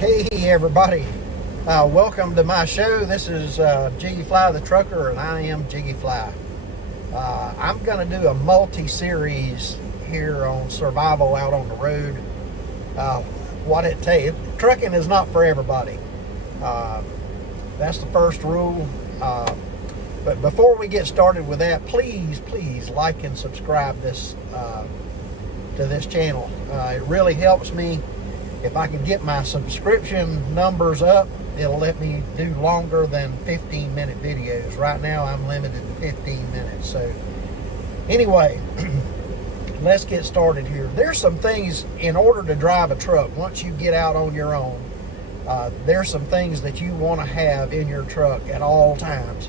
Hey everybody, welcome to my show. This is JiggyFly the Trucker, and I am JiggyFly. I'm going to do a multi-series here on survival out on the road. What it takes. Trucking is not for everybody. That's the first rule. But before we get started with that, please like and subscribe to this channel. It really helps me. If I can get my subscription numbers up, it'll let me do longer than 15-minute videos. Right now, I'm limited to 15 minutes. So, anyway, let's get started here. There's some things in order to drive a truck. Once you get out on your own, there's some things that you want to have in your truck at all times.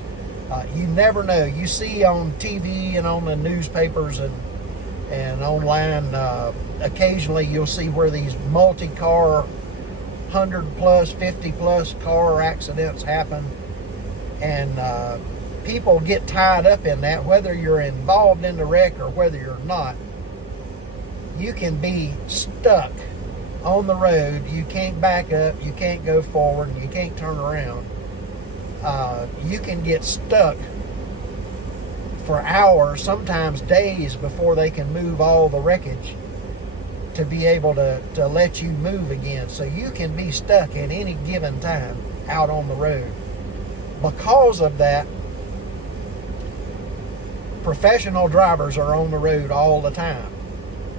You never know. You see on TV and on the newspapers and online, occasionally you'll see where these multi-car, 100 plus, 50 plus car accidents happen, and people get tied up in that. Whether you're involved in the wreck or whether you're not, you can be stuck on the road. You can't back up, you can't go forward, you can't turn around. You can get stuck for hours, sometimes days, before they can move all the wreckage to be able to let you move again. So you can be stuck at any given time out on the road. Because of that, professional drivers are on the road all the time.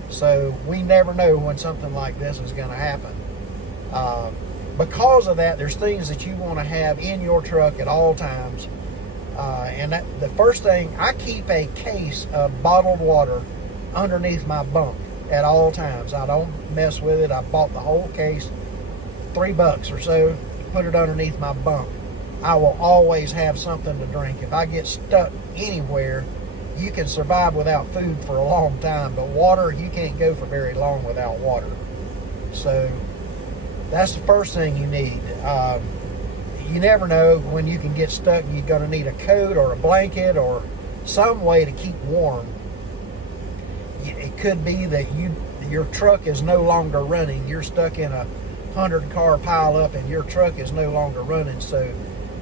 So we never know when something like this is going to happen. Because of that, there's things that you want to have in your truck at all times. The first thing, I keep a case of bottled water underneath my bunk at all times. I don't mess with it. I bought the whole case, $3 or so, put it underneath my bunk. I will always have something to drink. If I get stuck anywhere, you can survive without food for a long time, but water, you can't go for very long without water. So that's the first thing you need. You never know when you can get stuck. You're going to need a coat or a blanket or some way to keep warm. It could be that your truck is no longer running. You're stuck in a 100-car pileup and your truck is no longer running, so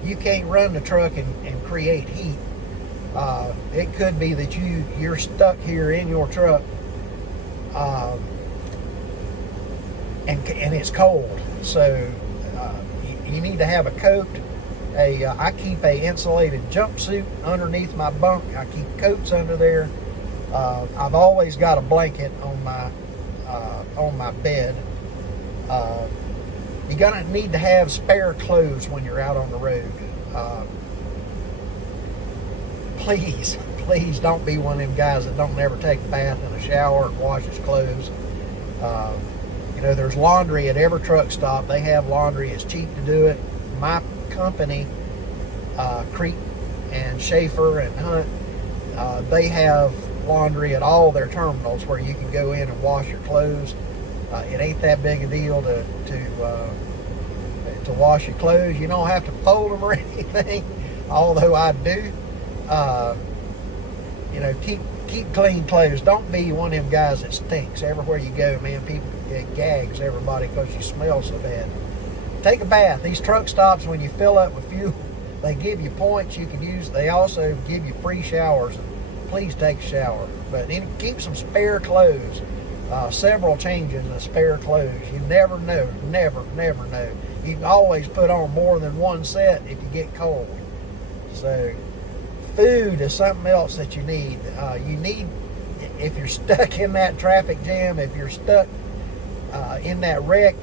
you can't run the truck and create heat. It could be that you're stuck here in your truck and it's cold. So you need to have a coat. I keep a insulated jumpsuit underneath my bunk. I keep coats under there. I've always got a blanket on my bed. You're gonna need to have spare clothes when you're out on the road. Please don't be one of them guys that don't ever take a bath and a shower and wash his clothes. There's laundry at every truck stop. They have laundry. It's cheap to do it. My company, Creek and Schaefer and Hunt, they have laundry at all their terminals where you can go in and wash your clothes. It ain't that big a deal to wash your clothes. You don't have to fold them or anything, although I do. Keep clean clothes. Don't be one of them guys that stinks everywhere you go, man. It gags everybody because you smell so bad. Take a bath. These truck stops, when you fill up with fuel, they give you points you can use. They also give you free showers. Please take a shower. But keep some spare clothes. Several changes of spare clothes. You never know. Never know. You can always put on more than one set if you get cold. So food is something else that you need. If you're stuck in that traffic jam, if you're stuck in that wreck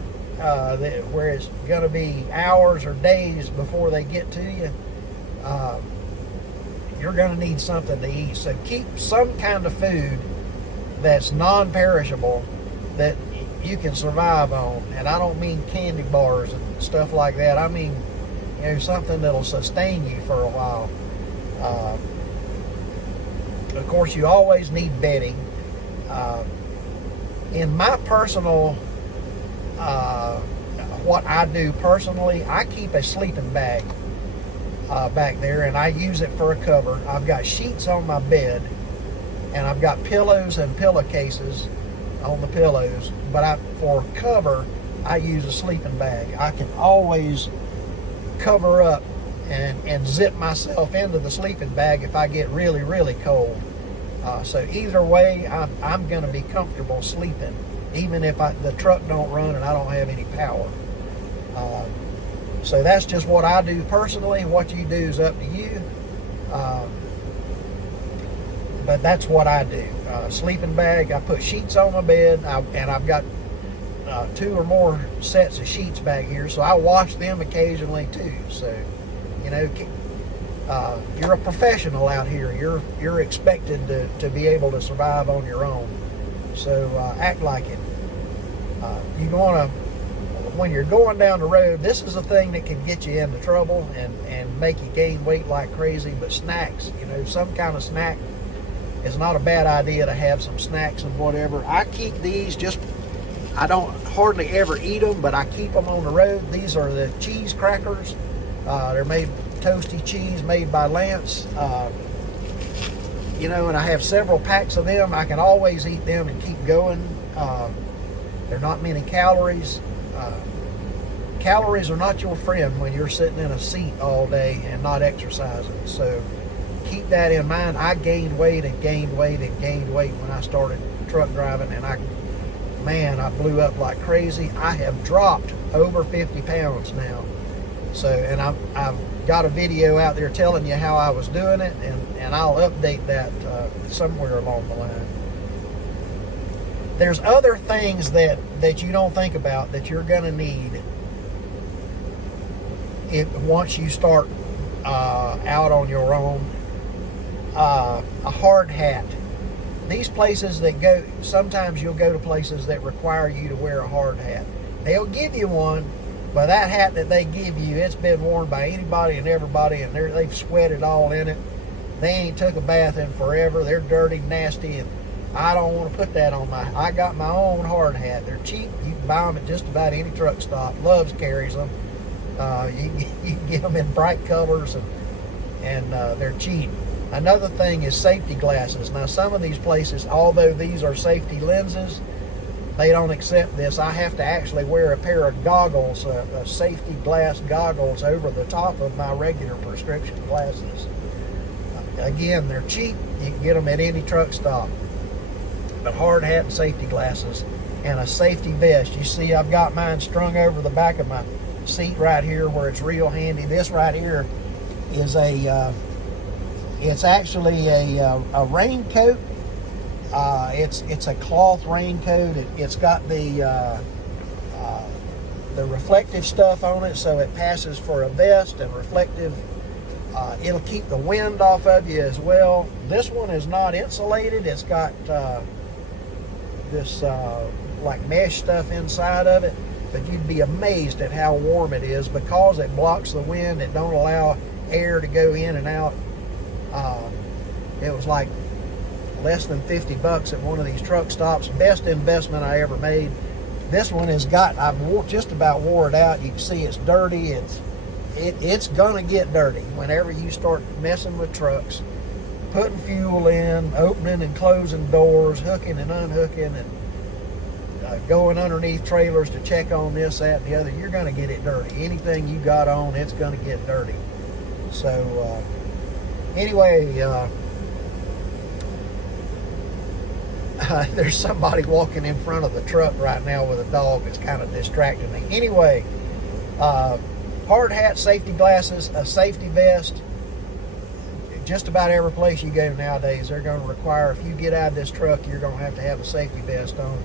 where it's going to be hours or days before they get to you, you're going to need something to eat. So keep some kind of food that's non-perishable that you can survive on. And I don't mean candy bars and stuff like that. I mean, something that'll sustain you for a while. Of course, you always need bedding. In my personal, what I do personally, I keep a sleeping bag back there, and I use it for a cover. I've got sheets on my bed, and I've got pillows and pillowcases on the pillows. But for cover, I use a sleeping bag. I can always cover up and zip myself into the sleeping bag if I get really, really cold. So either way, I'm going to be comfortable sleeping, even if the truck don't run and I don't have any power. So that's just what I do personally. What you do is up to you. But that's what I do. Sleeping bag, I put sheets on my bed, and I've got 2 or more sets of sheets back here, so I wash them occasionally too. So, you know, you're a professional out here. You're expected to be able to survive on your own. So act like it. You want to, when you're going down the road, this is a thing that can get you into trouble and make you gain weight like crazy. But snacks, you know, some kind of snack, it's not a bad idea to have some snacks and whatever. I keep these I don't hardly ever eat them, but I keep them on the road. These are the cheese crackers. They're made toasty cheese made by Lance. You know, and I have several packs of them. I can always eat them and keep going. They're not many calories. Calories are not your friend when you're sitting in a seat all day and not exercising. So keep that in mind. I gained weight and gained weight and gained weight when I started truck driving, and I blew up like crazy. I have dropped over 50 pounds now. So, and I've got a video out there telling you how I was doing it, and I'll update that somewhere along the line. There's other things that you don't think about that you're going to need once you start out on your own. A hard hat. These places sometimes you'll go to places that require you to wear a hard hat. They'll give you one, but that hat that they give you, it's been worn by anybody and everybody, and they've sweated all in it. They ain't took a bath in forever. They're dirty, nasty, and I don't want to put that on I got my own hard hat. They're cheap. You can buy them at just about any truck stop. Loves carries them. You can get them in bright colors, and they're cheap. Another thing is safety glasses. Now, some of these places, although these are safety lenses, they don't accept this. I have to actually wear a pair of goggles, a safety glass goggles over the top of my regular prescription glasses. Again, they're cheap. You can get them at any truck stop. But hard hat and safety glasses and a safety vest. You see, I've got mine strung over the back of my seat right here where it's real handy. This right here is it's actually a raincoat. It's a cloth raincoat. It's got the reflective stuff on it, so it passes for a vest and reflective. It'll keep the wind off of you as well. This one is not insulated. It's got this like mesh stuff inside of it, but you'd be amazed at how warm it is because it blocks the wind. It don't allow air to go in and out. It was like less than 50 bucks at one of these truck stops. Best investment I ever made. This one I've just about wore it out. You can see it's dirty. It's gonna get dirty whenever you start messing with trucks, putting fuel in, opening and closing doors, hooking and unhooking, and going underneath trailers to check on this, that, and the other. You're gonna get it dirty. Anything you got on, it's gonna get dirty. So anyway, there's somebody walking in front of the truck right now with a dog that's kind of distracting me. Anyway, hard hat, safety glasses, a safety vest. Just about every place you go nowadays, they're going to require, if you get out of this truck, you're going to have a safety vest on.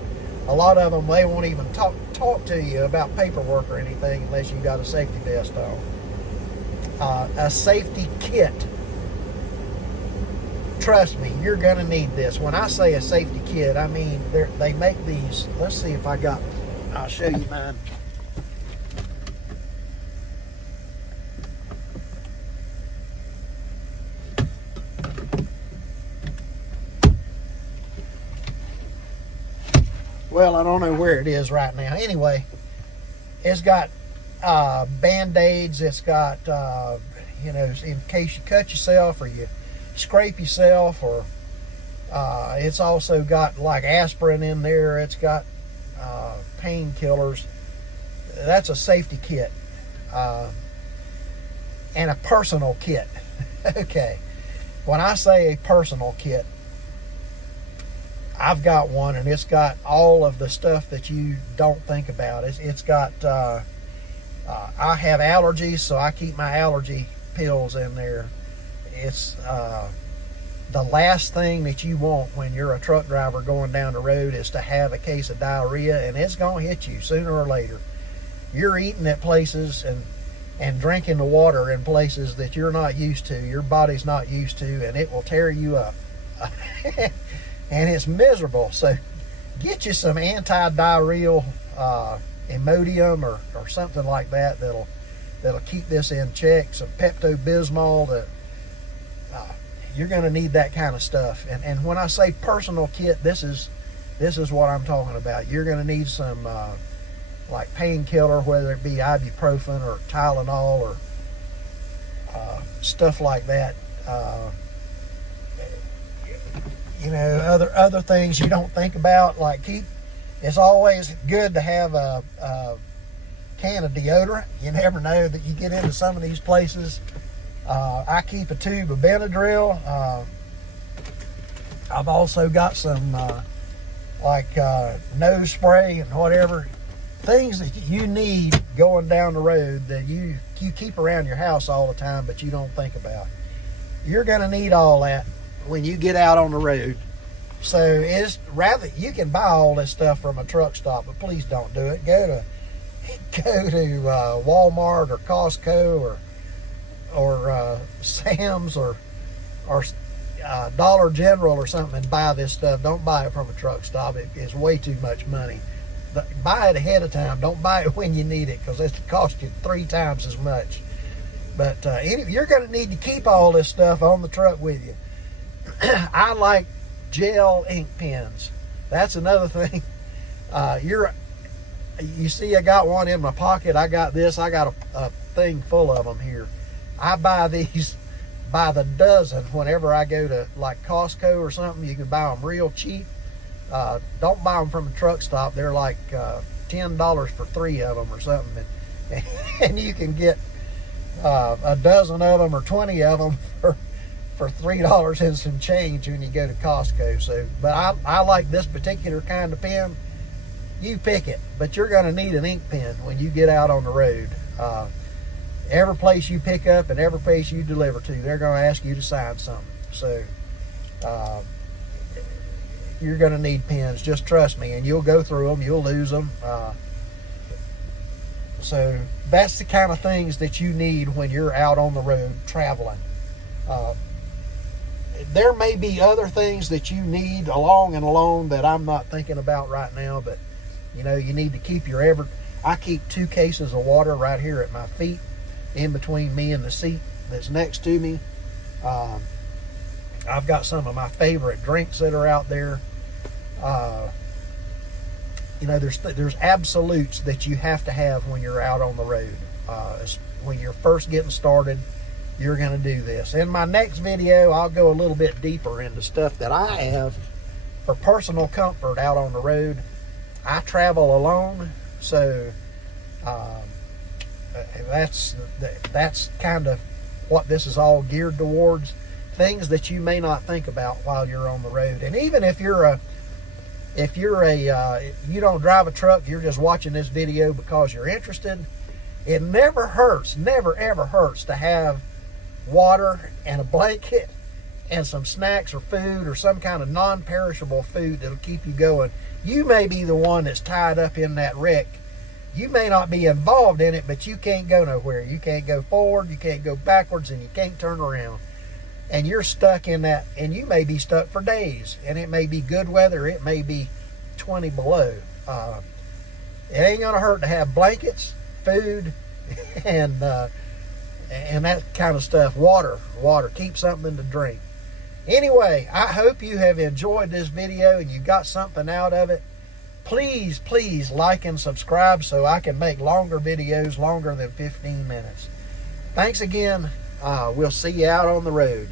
A lot of them, they won't even talk to you about paperwork or anything unless you got a safety vest on. A safety kit. Trust me, you're going to need this. When I say a safety kit, I mean they make these. Let's see if I'll show you mine. Well, I don't know where it is right now. Anyway, it's got Band-Aids. It's got, in case you cut yourself or you scrape yourself, or it's also got like aspirin in there. It's got painkillers. that's a safety kit and a personal kit. Okay, when I say a personal kit, I've got one, and it's got all of the stuff that you don't think about. It's got, I have allergies, so I keep my allergy pills in there. It's the last thing that you want when you're a truck driver going down the road is to have a case of diarrhea, and it's going to hit you sooner or later. You're eating at places and drinking the water in places that you're not used to, your body's not used to, and it will tear you up. And it's miserable. So get you some anti-diarrheal Imodium or something like that that'll keep this in check. Some Pepto-Bismol. That you're going to need that kind of stuff. And when I say personal kit, this is what I'm talking about. You're going to need some like painkiller, whether it be ibuprofen or Tylenol or stuff like that. You know, other things you don't think about, like it's always good to have a can of deodorant. You never know that you get into some of these places. I keep a tube of Benadryl. I've also got some nose spray and whatever. Things that you need going down the road that you keep around your house all the time, but you don't think about. You're going to need all that when you get out on the road. So it's rather, you can buy all this stuff from a truck stop, but please don't do it. Go to Walmart or Costco or Sam's or Dollar General or something and buy this stuff. Don't buy it from a truck stop. It's way too much money. Buy it ahead of time. Don't buy it when you need it, because it'll cost you 3 times as much. But you're going to need to keep all this stuff on the truck with you. I like gel ink pens. That's another thing. You see I got one in my pocket. I got this. I got a thing full of them here. I buy these by the dozen whenever I go to like Costco or something. You can buy them real cheap. Don't buy them from a truck stop. They're like $10 for 3 of them or something. And you can get a dozen of them or 20 of them for $3 and some change when you go to Costco. So, but I like this particular kind of pen. You pick it, but you're going to need an ink pen when you get out on the road. Every place you pick up and every place you deliver to, they're going to ask you to sign something. So you're going to need pens. Just trust me, and you'll go through them. You'll lose them. So that's the kind of things that you need when you're out on the road traveling. There may be other things that you need along and along that I'm not thinking about right now, but you know, you need to keep I keep 2 cases of water right here at my feet, in between me and the seat that's next to me. I've got some of my favorite drinks that are out there. You know, there's absolutes that you have to have when you're out on the road. When you're first getting started, you're going to do this. In my next video, I'll go a little bit deeper into stuff that I have for personal comfort out on the road. I travel alone, so that's kind of what this is all geared towards. Things that you may not think about while you're on the road. And even if you don't drive a truck, you're just watching this video because you're interested, it never ever hurts to have water and a blanket and some snacks or food or some kind of non-perishable food that'll keep you going. You may be the one that's tied up in that wreck. You may not be involved in it, but you can't go nowhere. You can't go forward, you can't go backwards, and you can't turn around. And you're stuck in that, and you may be stuck for days. And it may be good weather, it may be 20 below. It ain't gonna hurt to have blankets, food, and that kind of stuff. Water, keep something to drink. Anyway, I hope you have enjoyed this video and you got something out of it. Please like and subscribe so I can make longer videos, longer than 15 minutes. Thanks again. We'll see you out on the road.